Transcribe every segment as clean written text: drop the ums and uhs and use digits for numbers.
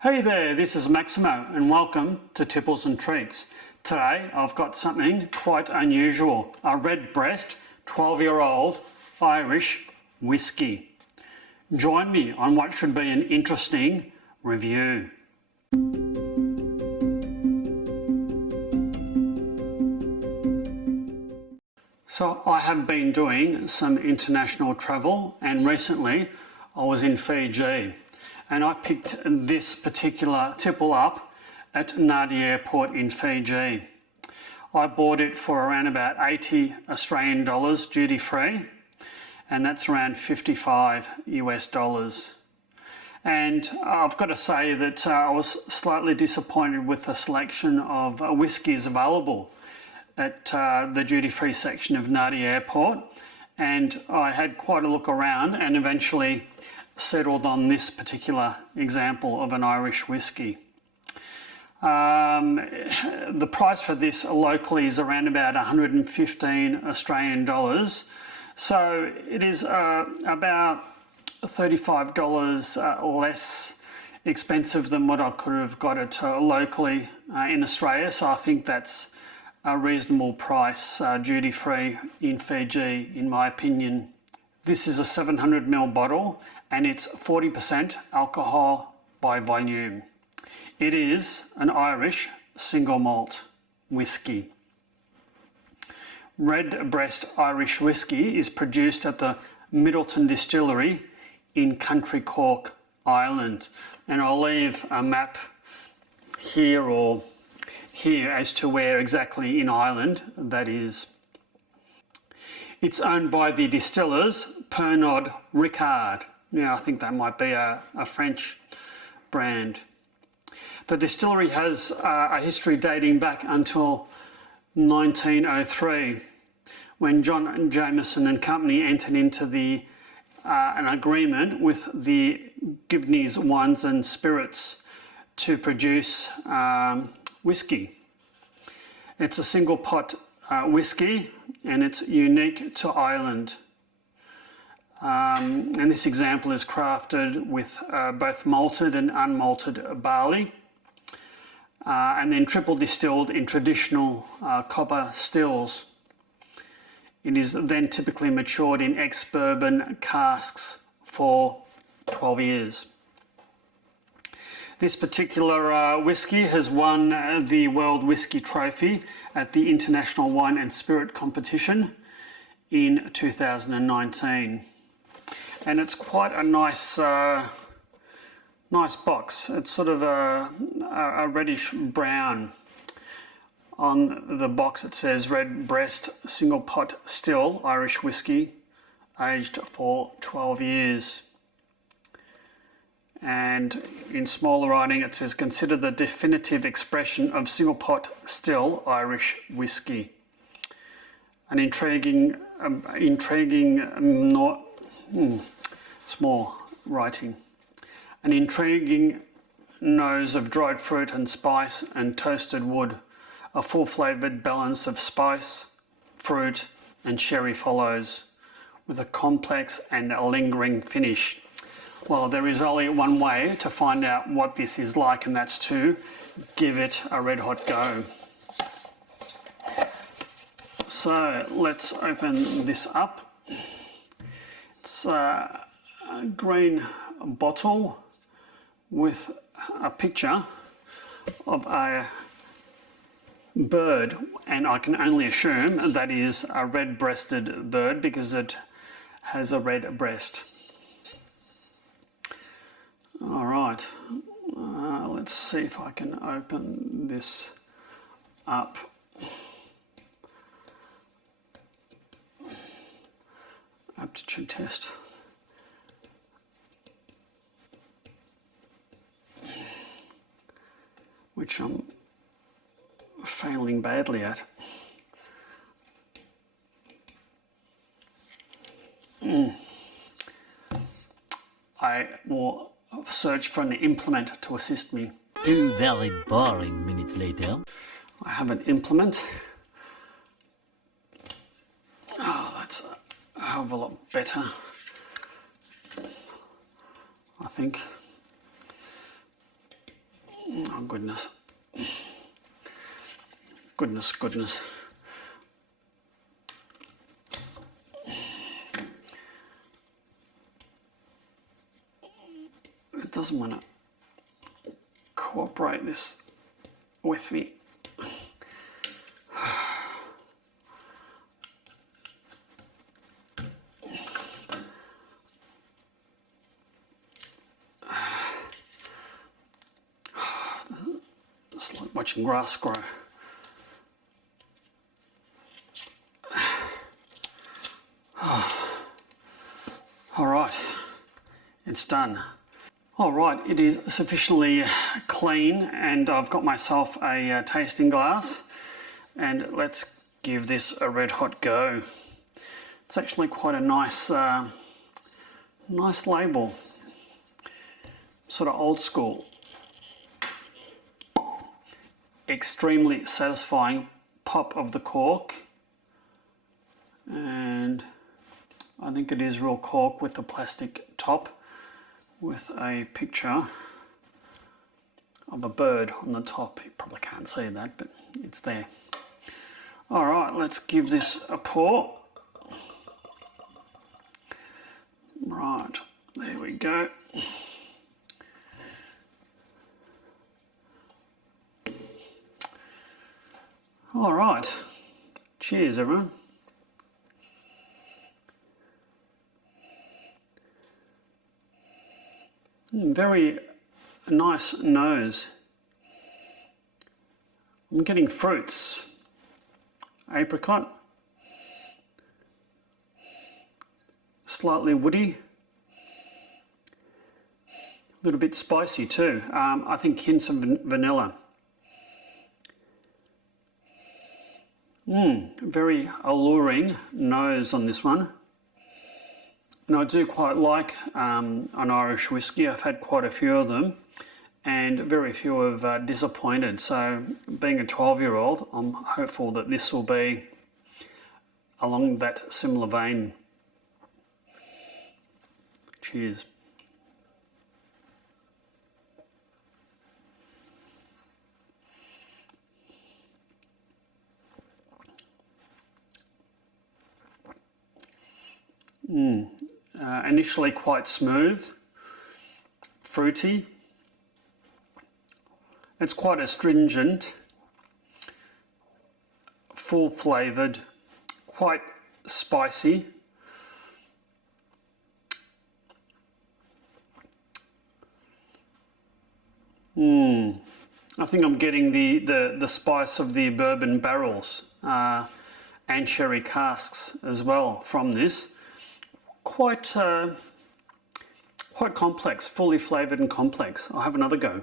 Hey there, this is Maximo and welcome to Tipples'n'Treats. Today I've got something quite unusual, a Redbreast 12-year-old Irish whiskey. Join me on what should be an interesting review. So I have been doing some international travel and recently I was in Fiji. And I picked this particular tipple up at Nadi Airport in Fiji. I bought it for around about 80 Australian dollars duty free, and that's around 55 US dollars. And I've got to say that I was slightly disappointed with the selection of whiskies available at the duty free section of Nadi Airport. And I had quite a look around and eventually settled on this particular example of an Irish whiskey. The price for this locally is around about 115 Australian dollars. So it is about $35 less expensive than what I could have got it locally in Australia. So I think that's a reasonable price, duty free in Fiji, in my opinion. This is a 700ml bottle and it's 40% alcohol by volume. It is an Irish single malt whiskey. Redbreast Irish whiskey is produced at the Midleton Distillery in Country Cork, Ireland. And I'll leave a map here or here as to where exactly in Ireland that is. It's owned by the Distillers, Pernod, Ricard. Now, I think that might be a French brand. The distillery has a history dating back until 1903, when John Jameson Company entered into an agreement with the Gilbeys Wines and Spirits to produce whiskey. It's a single pot whiskey and it's unique to Ireland. And this example is crafted with both malted and unmalted barley and then triple distilled in traditional copper stills. It is then typically matured in ex-bourbon casks for 12 years. This particular whiskey has won the World Whisky Trophy at the International Wine and Spirit Competition in 2019. And it's quite a nice box. It's sort of a reddish brown. On the box it says Redbreast single pot still Irish whiskey, aged for 12 years. And in smaller writing it says, consider the definitive expression of single pot still Irish whiskey. An small writing. An intriguing nose of dried fruit and spice and toasted wood. A full flavoured balance of spice, fruit and sherry follows, with a complex and a lingering finish. Well, there is only one way to find out what this is like, and that's to give it a red hot go. So let's open this up. It's a green bottle with a picture of a bird, and I can only assume that is a red-breasted bird because it has a red breast. All right, let's see if I can open this up. Aptitude test. Which I'm failing badly at. I will search for an implement to assist me. 2 very boring minutes later. I have an implement. Oh, that's a hell of a lot better, I think. Oh, goodness. Goodness, goodness. It doesn't want to cooperate this with me. It's like watching grass grow. All right, it's done. All right, it is sufficiently clean, and I've got myself a tasting glass, and let's give this a red hot go. It's actually quite a nice, nice label, sort of old school. Extremely satisfying pop of the cork, and I think it is real cork with a plastic top with a picture of a bird on the top. You probably can't see that, but it's there. All right, let's give this a pour. Right, there we go. All right, cheers everyone. Very nice nose. I'm getting fruits, apricot, slightly woody, a little bit spicy too. I think hints of vanilla. Very alluring nose on this one. And I do quite like an Irish whiskey. I've had quite a few of them, and very few have disappointed. So being a 12-year-old, I'm hopeful that this will be along that similar vein. Cheers. Initially quite smooth, fruity. It's quite astringent, full flavoured, quite spicy. I think I'm getting the spice of the bourbon barrels and sherry casks as well from this. Quite complex, fully flavoured and complex. I'll have another go.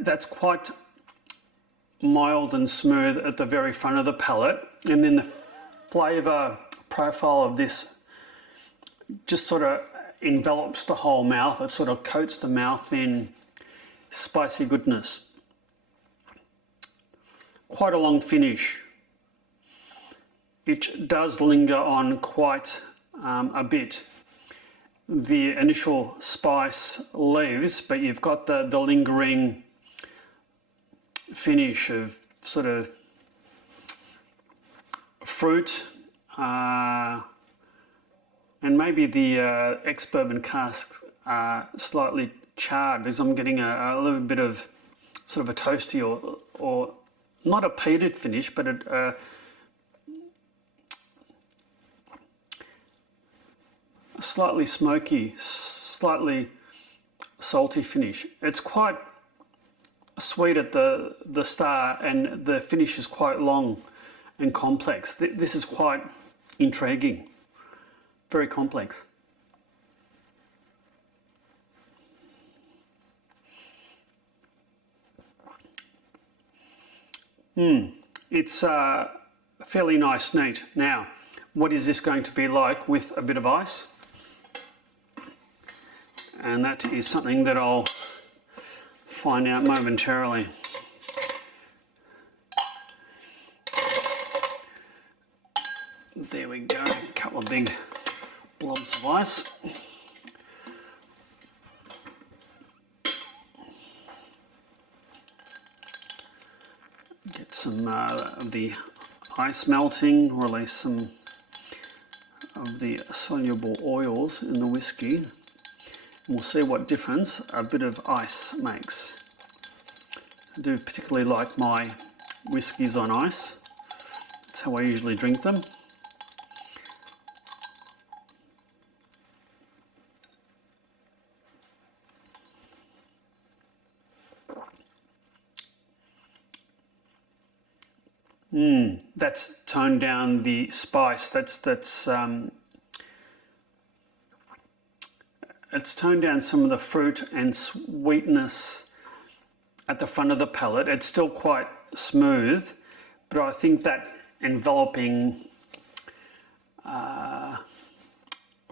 That's quite mild and smooth at the very front of the palate, and then the flavour profile of this just sort of envelops the whole mouth. It sort of coats the mouth in spicy goodness. Quite a long finish. It does linger on quite a bit. The initial spice leaves, but you've got the lingering finish of sort of fruit, and maybe the ex-bourbon casks are slightly charred, because I'm getting a little bit of sort of a toasty or not a peated finish, but a slightly smoky, slightly salty finish. It's quite sweet at the start, and the finish is quite long and complex. This is quite intriguing. Very complex. It's fairly nice neat. Now, what is this going to be like with a bit of ice? And that is something that I'll find out momentarily. There we go, a couple of big blobs of ice. Get some of the ice melting, release some of the soluble oils in the whiskey. And we'll see what difference a bit of ice makes. I do particularly like my whiskies on ice. That's how I usually drink them. That's toned down the spice. It's toned down some of the fruit and sweetness at the front of the palate. It's still quite smooth, but I think that enveloping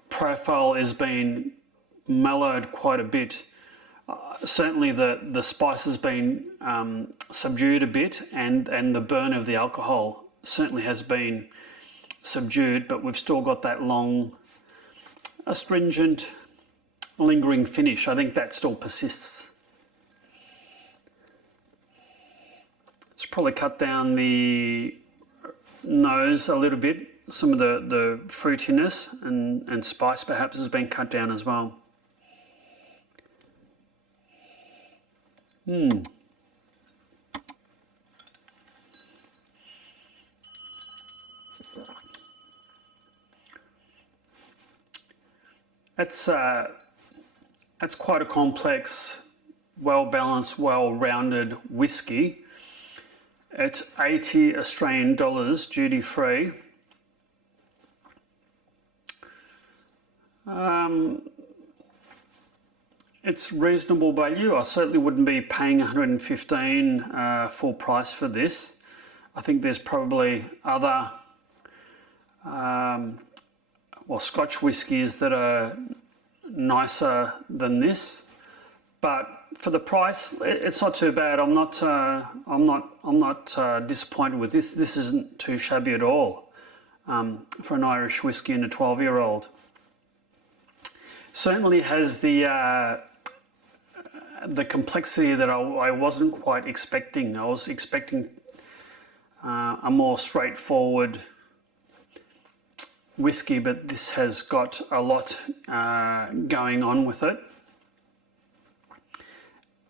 profile has been mellowed quite a bit. Certainly the spice has been subdued a bit, and the burn of the alcohol certainly has been subdued, but we've still got that long, astringent, lingering finish. I think that still persists. Let's probably cut down the nose a little bit. Some of the fruitiness and spice perhaps has been cut down as well. That's quite a complex, well-balanced, well-rounded whiskey. It's 80 Australian dollars duty-free. It's reasonable value. I certainly wouldn't be paying $115 full price for this. I think there's probably other Scotch whiskies that are nicer than this, but for the price, it's not too bad. I'm not disappointed with this. This isn't too shabby at all for an Irish whiskey and a 12-year-old. Certainly has the complexity that I wasn't quite expecting. I was expecting a more straightforward whiskey, but this has got a lot going on with it.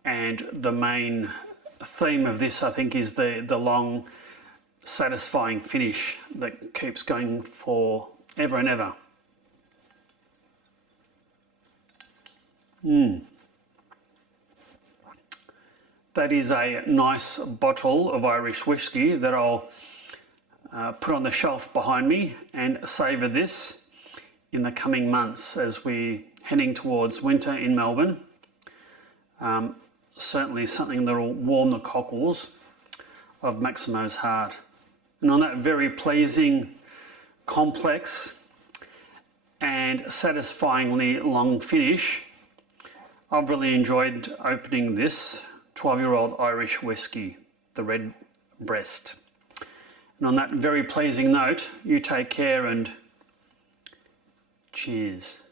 And the main theme of this, I think, is the long, satisfying finish that keeps going for ever and ever. That is a nice bottle of Irish whiskey that I'll put on the shelf behind me and savour this in the coming months as we're heading towards winter in Melbourne. Certainly something that will warm the cockles of Maximo's heart. And on that very pleasing, complex and satisfyingly long finish, I've really enjoyed opening this 12-year-old Irish whiskey, the Redbreast. And on that very pleasing note, you take care and cheers.